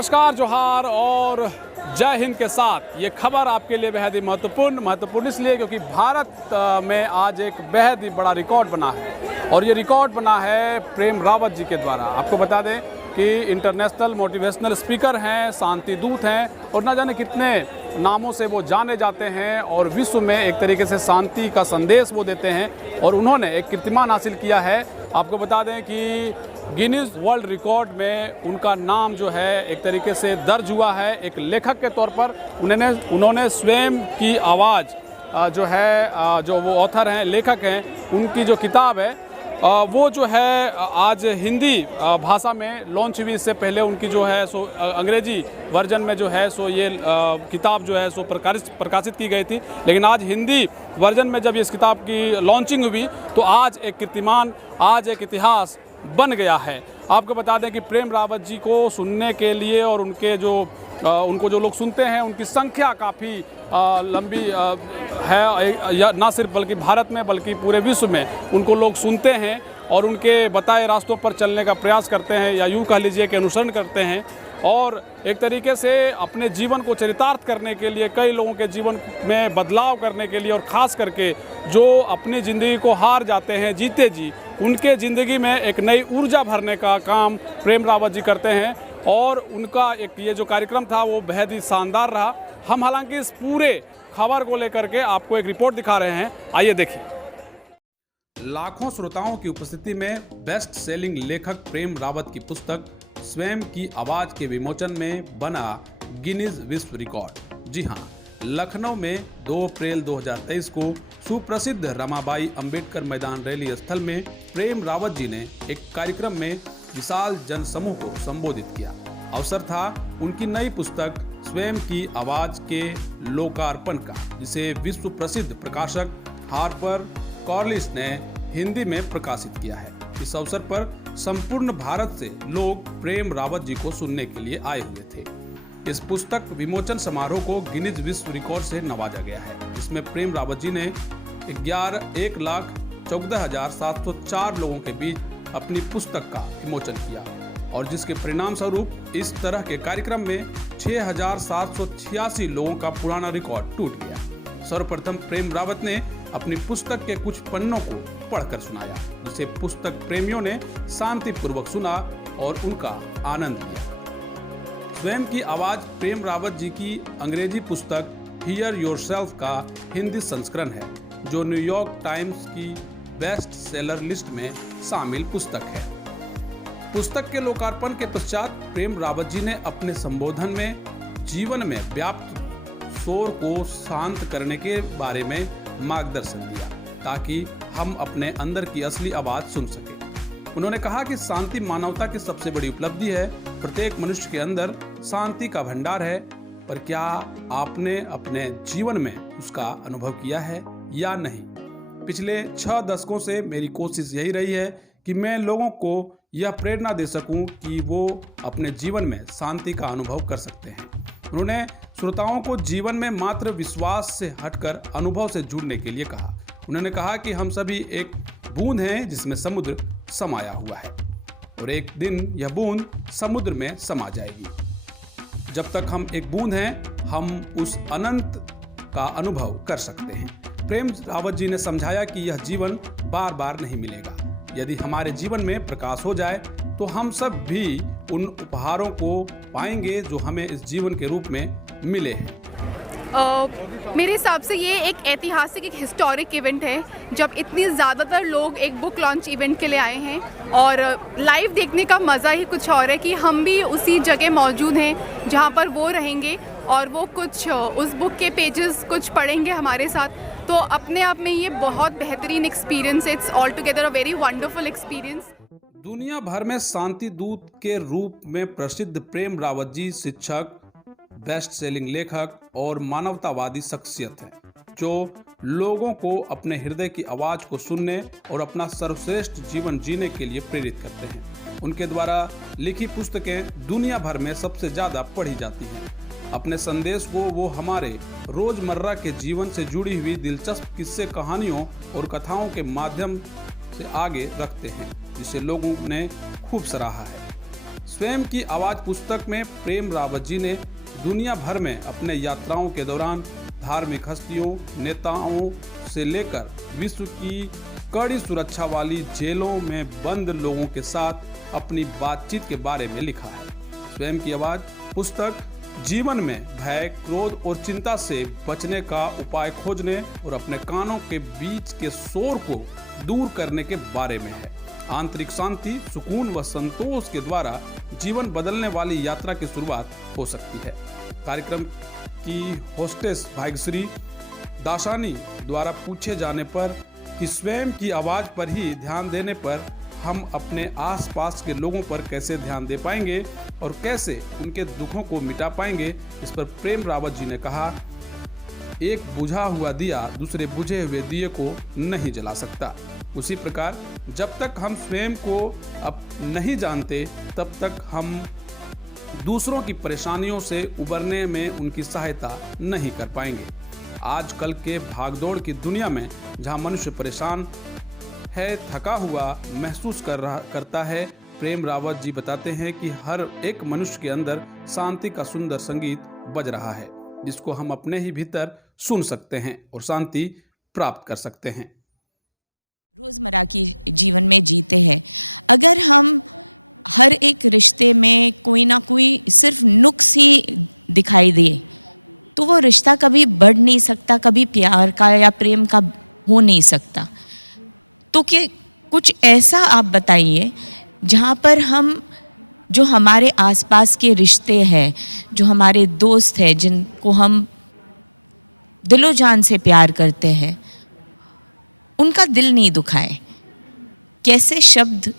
नमस्कार, जोहार और जय हिंद के साथ ये खबर आपके लिए बेहद ही महत्वपूर्ण इसलिए क्योंकि भारत में आज एक बेहद ही बड़ा रिकॉर्ड बना है और ये रिकॉर्ड बना है प्रेम रावत जी के द्वारा। आपको बता दें कि इंटरनेशनल मोटिवेशनल स्पीकर हैं, शांति दूत हैं और न जाने कितने नामों से वो जाने जाते हैं और विश्व में एक तरीके से शांति का संदेश वो देते हैं और उन्होंने एक कीर्तिमान हासिल किया है। आपको बता दें कि गिनीज वर्ल्ड रिकॉर्ड में उनका नाम जो है एक तरीके से दर्ज हुआ है। एक लेखक के तौर पर उन्होंने स्वयं की आवाज़ जो है, जो वो ऑथर हैं, लेखक हैं, उनकी जो किताब है वो जो है आज हिंदी भाषा में लॉन्च हुई। इससे पहले उनकी जो है सो अंग्रेजी वर्जन में जो है सो ये किताब जो है सो प्रकाशित की गई थी, लेकिन आज हिंदी वर्जन में जब इस किताब की लॉन्चिंग हुई तो आज एक कीर्तिमान, आज एक इतिहास बन गया है। आपको बता दें कि प्रेम रावत जी को सुनने के लिए और उनको जो लोग सुनते हैं उनकी संख्या काफ़ी लंबी है, ना सिर्फ बल्कि भारत में बल्कि पूरे विश्व में उनको लोग सुनते हैं और उनके बताए रास्तों पर चलने का प्रयास करते हैं या यूँ कह लीजिए कि अनुसरण करते हैं और एक तरीके से अपने जीवन को चरितार्थ करने के लिए, कई लोगों के जीवन में बदलाव करने के लिए और ख़ास करके जो अपनी ज़िंदगी को हार जाते हैं जीते जी, उनके ज़िंदगी में एक नई ऊर्जा भरने का काम प्रेम रावत जी करते हैं और उनका एक ये जो कार्यक्रम था वो बेहद ही शानदार रहा। हम हालांकि इस पूरे खबर को लेकर के आपको एक रिपोर्ट दिखा रहे हैं, आइए देखिए। लाखों श्रोताओं की उपस्थिति में बेस्ट सेलिंग लेखक प्रेम रावत की पुस्तक स्वयं की आवाज़ के विमोचन में बना गिनीज विश्व रिकॉर्ड। जी हाँ, लखनऊ में 2 अप्रैल 2023 को सुप्रसिद्ध रमाबाई अंबेडकर मैदान रैली स्थल में प्रेम रावत जी ने एक कार्यक्रम में विशाल जनसमूह को संबोधित किया। अवसर था उनकी नई पुस्तक स्वयं की आवाज के लोकार्पण का, जिसे विश्व प्रसिद्ध प्रकाशक हार्पर कॉलिस ने हिंदी में प्रकाशित किया है। इस अवसर पर संपूर्ण भारत से लोग प्रेम रावत जी को सुनने के लिए आए हुए थे। इस पुस्तक विमोचन समारोह को गिनीज विश्व रिकॉर्ड से नवाजा गया है, जिसमें प्रेम रावत जी ने 1,14,704 लोगों के बीच अपनी पुस्तक का विमोचन किया और जिसके परिणाम स्वरूप इस तरह के कार्यक्रम में 6,786 लोगों का पुराना रिकॉर्ड टूट गया। सर्वप्रथम प्रेम रावत ने अपनी पुस्तक के कुछ पन्नों को पढ़कर सुनाया, जिसे पुस्तक प्रेमियों ने शांतिपूर्वक सुना और उनका आनंद लिया। स्वयं की आवाज प्रेम रावत जी की अंग्रेजी पुस्तक हियर योरसेल्फ का हिंदी संस्करण है, जो न्यूयॉर्क टाइम्स की बेस्ट सेलर लिस्ट में शामिल पुस्तक है। पुस्तक के लोकार्पण के पश्चात प्रेम रावत जी ने अपने संबोधन में जीवन में व्याप्त शोर को शांत करने के बारे में मार्गदर्शन दिया, ताकि हम अपने अंदर की असली आवाज सुन सकें। उन्होंने कहा कि शांति मानवता की सबसे बड़ी उपलब्धि है। प्रत्येक मनुष्य के अंदर शांति का भंडार है, पर क्या आपने अपने जीवन में उसका अनुभव किया है या नहीं? पिछले 6 दशकों से मेरी कोशिश यही रही है कि मैं लोगों को यह प्रेरणा दे सकूं कि वो अपने जीवन में शांति का अनुभव कर सकते हैं। उन्होंने श्रोताओं को जीवन में मात्र विश्वास से हटकर अनुभव से जुड़ने के लिए कहा। उन्होंने कहा कि हम सभी एक बूंद हैं जिसमें समुद्र समाया हुआ है और एक दिन यह बूंद समुद्र में समा जाएगी। जब तक हम एक बूंद हैं, हम उस अनंत का अनुभव कर सकते हैं। प्रेम रावत जी ने समझाया कि यह जीवन बार बार नहीं मिलेगा। यदि हमारे जीवन में प्रकाश हो जाए तो हम सब भी उन उपहारों को पाएंगे जो हमें इस जीवन के रूप में मिले हैं। मेरे हिसाब से ये एक ऐतिहासिक, एक हिस्टोरिक इवेंट है, जब इतनी ज़्यादातर लोग एक बुक लॉन्च इवेंट के लिए आए हैं और लाइव देखने का मज़ा ही कुछ और है कि हम भी उसी जगह मौजूद हैं जहाँ पर वो रहेंगे और वो कुछ उस बुक के पेजेस कुछ पढ़ेंगे हमारे साथ। तो अपने आप में ये बहुत बेहतरीन एक्सपीरियंस है। It's all together a very wonderful experience. दुनिया भर में शांति दूत के रूप में प्रसिद्ध प्रेम रावत जी शिक्षक, बेस्ट सेलिंग लेखक और मानवतावादी शख्सियत हैं, जो लोगों को अपने हृदय की आवाज़ को सुनने और अपना सर्वश्रेष्ठ जीवन जीने के लिए प्रेरित करते हैं। उनके द्वारा लिखी पुस्तकें दुनिया भर में सबसे ज़्यादा पढ़ी जाती हैं। अपने संदेश को वो हमारे रोज़मर्रा के जीवन से जुड़ी हुई दिलचस्प किस्से, कहानियों और कथाओं के माध्यम से आगे रखते हैं, जिसे लोगों ने खूब सराहा है। स्वयं की आवाज़ पुस्तक में प्रेम रावत जी ने दुनिया भर में अपने यात्राओं के दौरान धार्मिक हस्तियों, नेताओं से लेकर विश्व की कड़ी सुरक्षा वाली जेलों में बंद लोगों के साथ अपनी बातचीत के बारे में लिखा है। स्वयं की आवाज़ पुस्तक जीवन में भय, क्रोध और चिंता से बचने का उपाय खोजने और अपने कानों के बीच के शोर को दूर करने के बारे में है। आंतरिक शांति, सुकून व संतोष के द्वारा जीवन बदलने वाली यात्रा की शुरुआत हो सकती है। कार्यक्रम की होस्टेस भाग्यश्री दासानी द्वारा पूछे जाने पर कि स्वयं की आवाज़ पर ही ध्यान देने पर हम अपने आसपास के लोगों पर कैसे ध्यान दे पाएंगे और कैसे उनके दुखों को मिटा पाएंगे, इस पर प्रेम रावत जी ने कहा, एक बुझा हुआ दिया दूसरे बुझे हुए दिए को नहीं जला सकता। उसी प्रकार जब तक हम स्वयं को अब नहीं जानते तब तक हम दूसरों की परेशानियों से उबरने में उनकी सहायता नहीं कर पाएंगे। आजकल के भागदौड़ की दुनिया में जहां मनुष्य परेशान है, थका हुआ महसूस करता है, प्रेम रावत जी बताते हैं कि हर एक मनुष्य के अंदर शांति का सुंदर संगीत बज रहा है, जिसको हम अपने ही भीतर सुन सकते हैं और शांति प्राप्त कर सकते हैं। रोज़मर्रा की जीवन में जीते हैं, अगर हम हर एक रिश्ते में कोई ना कोई सिर्फ नुक्स ही दिखाई दे तो वो रिश्ता कभी बढ़ नहीं सकता, कभी प्यार का या प्रेम का हो नहीं सकता। तो कि कुछ ऐसा आप बताइए जहाँ पर हम जो हमारे आसपास के रिश्ते हैं, जो हमारे दोस्त हैं, जिनको हम दिलो जान से प्यार करते हैं, उनका दिल नहीं दुखाए। कैसे शब्द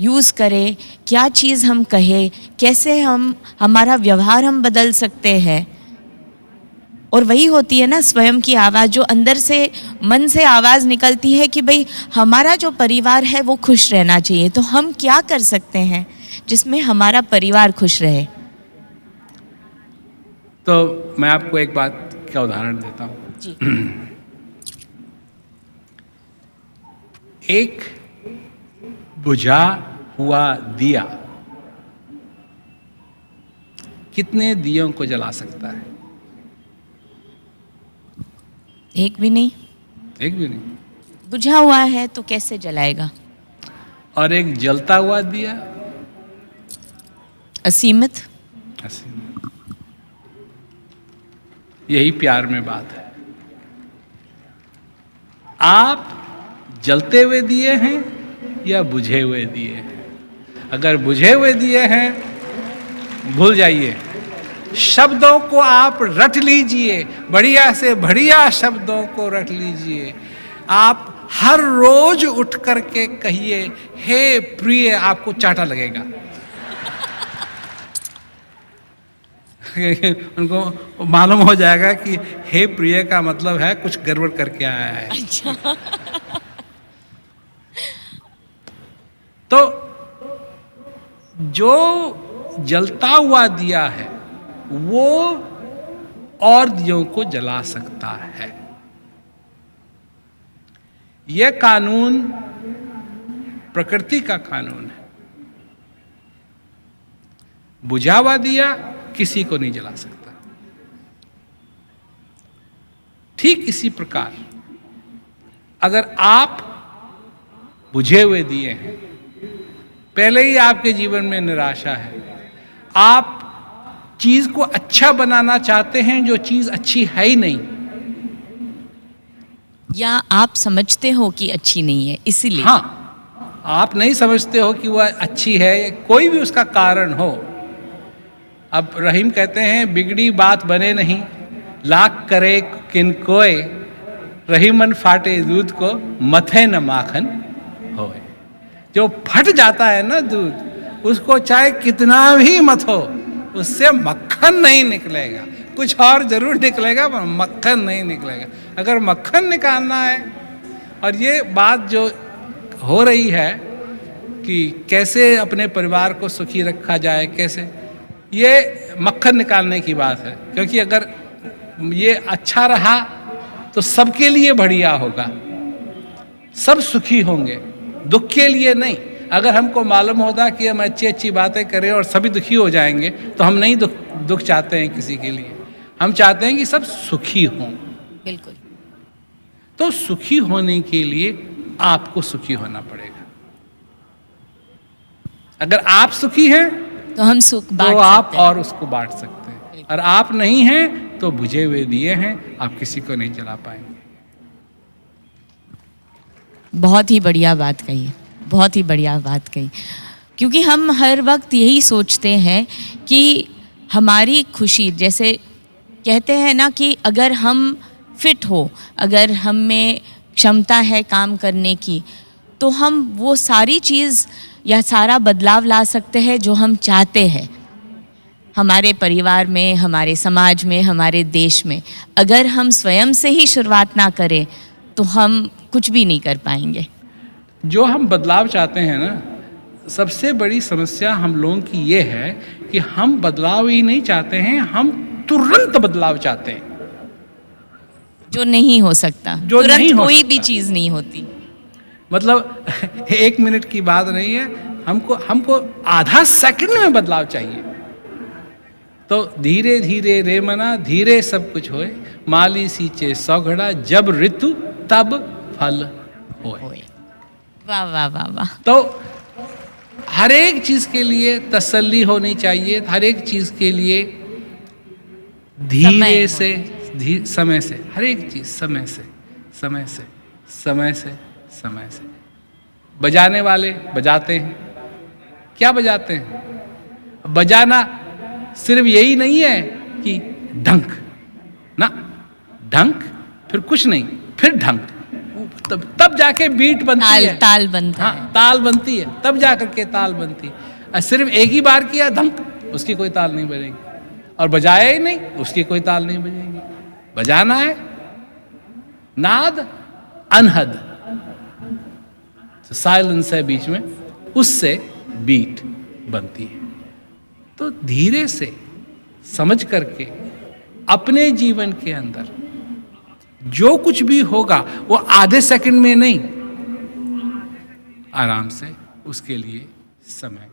यूज़ करें, क्या चीज़ हम कहें, कैसे हमारा व्यवहार हम बदल सकते हैं। और वही होती है ना स्वयं की आवाज़, जो अंदर से मन से आवाज़ निकलती है कि भाई हमारा जो परिवार है वो खुश रहना चाहिए। तो हम क्या कर सकते हैं जिसमें हमारा परिवार खुश रहे? तो मैं आपको एक बात का उदाहरण देता हूँ जी। एक बुझा हुआ दिया कितने दियों को जला सकता है? एक भी नहीं। एक भी नहीं। बुझा हुआ है तो कैसे जलाएगा? और एक जलता हुआ दिया असीमित। यही प्यार में बात है। आप जलते हुए दिए हैं या बुझे हुए दिए हैं? अगर बुझे हुए दिए हैं, भूल जाइए। शब्दों को आप रट लीजिए, बढ़िया से बढ़िया शब्दों को रट लीजिए। आप हर रोज उठ करके कहिए, हे प्रिय, आपको चाटा लगेगा। उनको मालूम हो जाएगा कि हे प्रिय का मतलब है कुछ गड़बड़ करके आया है। अच्छा। तो जो जलता हुआ दिया है वो और दियों को जला सकता है। यह कानून प्रकृति का कानून है। बुझा हुआ दिया किसी को नहीं जला सकता। ठीक इसी प्रकार अगर आप बुझे हुए दिए हैं, पहले ही आपके जीवन में निराशा है, आप चीज को अच्छा बनाना चाहते हैं जो चीज अच्छी है ही नहीं, या आप समझते हो कि अच्छी नहीं है इसीलिए। हाँ, आप नहीं समझते हो कि वह अच्छी है, कोई भी उसका कारण हो। अब रहीम कहते हैं, बिगड़ी बात बने नहीं, लाख करे किन कोय, रहीमन फाटे दूध को मथे न माखन होए। जो फट जाता है ना दूध, उसको चाहे कितना भी मत हो, उससे मक्खन नहीं निकलेगा। कुछ और जरूर निकलेगा पर मक्खन नहीं निकलेगा। अगर मक्खन निकालना है, और ये बात जो हो रही है कि कैसे अपने परिवार को सुखी रखा जाए, कैसे, ये मक्खन निकालने की बात है। क्योंकि अगर ये अच्छा रहा तो सबके लिए बढ़िया होगा, सब सुखी होंगे, दुख के लिए नहीं। अगर हमको मालूम होता कि हम अच्छी अच्छी बातें करें और सभी दुखी हो जाएंगे तो हम नहीं दुख चाहते हैं किसी के लिए। हम चाहते हैं कि सब सुखी हों। बिल्कुल। तो सुखी होने के लिए आपको सुखी होना पड़ेगा। अगर आप सुखी हैं तो हम सुख बांट तो आप सकते हैं। और उसको बांट सकते हैं, और आप नहीं हैं तो बुझे हुए दिए हैं, आप किसी को नहीं जला पाएंगे। बहुत ही बढ़िया बात कही, बहुत ही बढ़िया बात कही। क्योंकि हम हर वक्त यही सोचते हैं कि हमारी खुशी, जैसे कहते हैं ना कि अगर हम फिट हो, अगर हम में क्षमता है काम करने की, तो हम वो सारी चीज़ या सारा बदलाव ला सकते हैं जो हम चाहते हैं हमारे परिवार में, हमारे समाज में, हमारे देश में। अगर हम स्वयं से ही शुरुआत ना करें तो हम कुछ भी नहीं कर पाएंगे। जो हम बदलाव चाहते हैं ना, सबसे बड़ी समस्या हम लोगों की ये है कि हम बदलाव ही नहीं चाहते हैं, हम तुरंत बदलाव चाहते हैं, जो नहीं हो सकता, जो तुरंत नहीं हो कोई सकता। भी चीज़ नहीं होती। मतलब 1 मिनट की बात नहीं है, हमको आधा सेकंड में बदलाव चाहिए। तो धीरे धीरे रे मना, धीरे सब कुछ होए, माली सींचे 100 घड़ा, जब ऋतु तब फल होए। वाह वाह वाह वाह। तो हर एक चीज के लिए तसल्ली होनी चाहिए, हर एक चीज के लिए धीरे से, समय से, हर एक चीज समय से, समय से, समय से, समय से। बजाने वाले बजाते हैं, क्या बजाते हैं? बजाना सिर्फ यही नहीं है कि ढंक ना, ढंक फिर कुछ नहीं, फिर ढंक, तब जाके बीट बनती है, ताल बनता है। हाँ, ताल बनती है, तब जा करके ताल बनती है। और सिर्फ एक ही बार किया धंक, उसकी कोई ताल नहीं बनेगी, और बजाया ही नहीं, उसकी कोई ताल नहीं बजेगी। बजाना है नाद अनहद, साइलेंस है बीच में, उससे बीट बनती है। तो धीरे से समझ करके अपने जीवन के अंदर जो कुछ भी होगा वो आधे सेकंड में नहीं, आराम से उसके लिए समय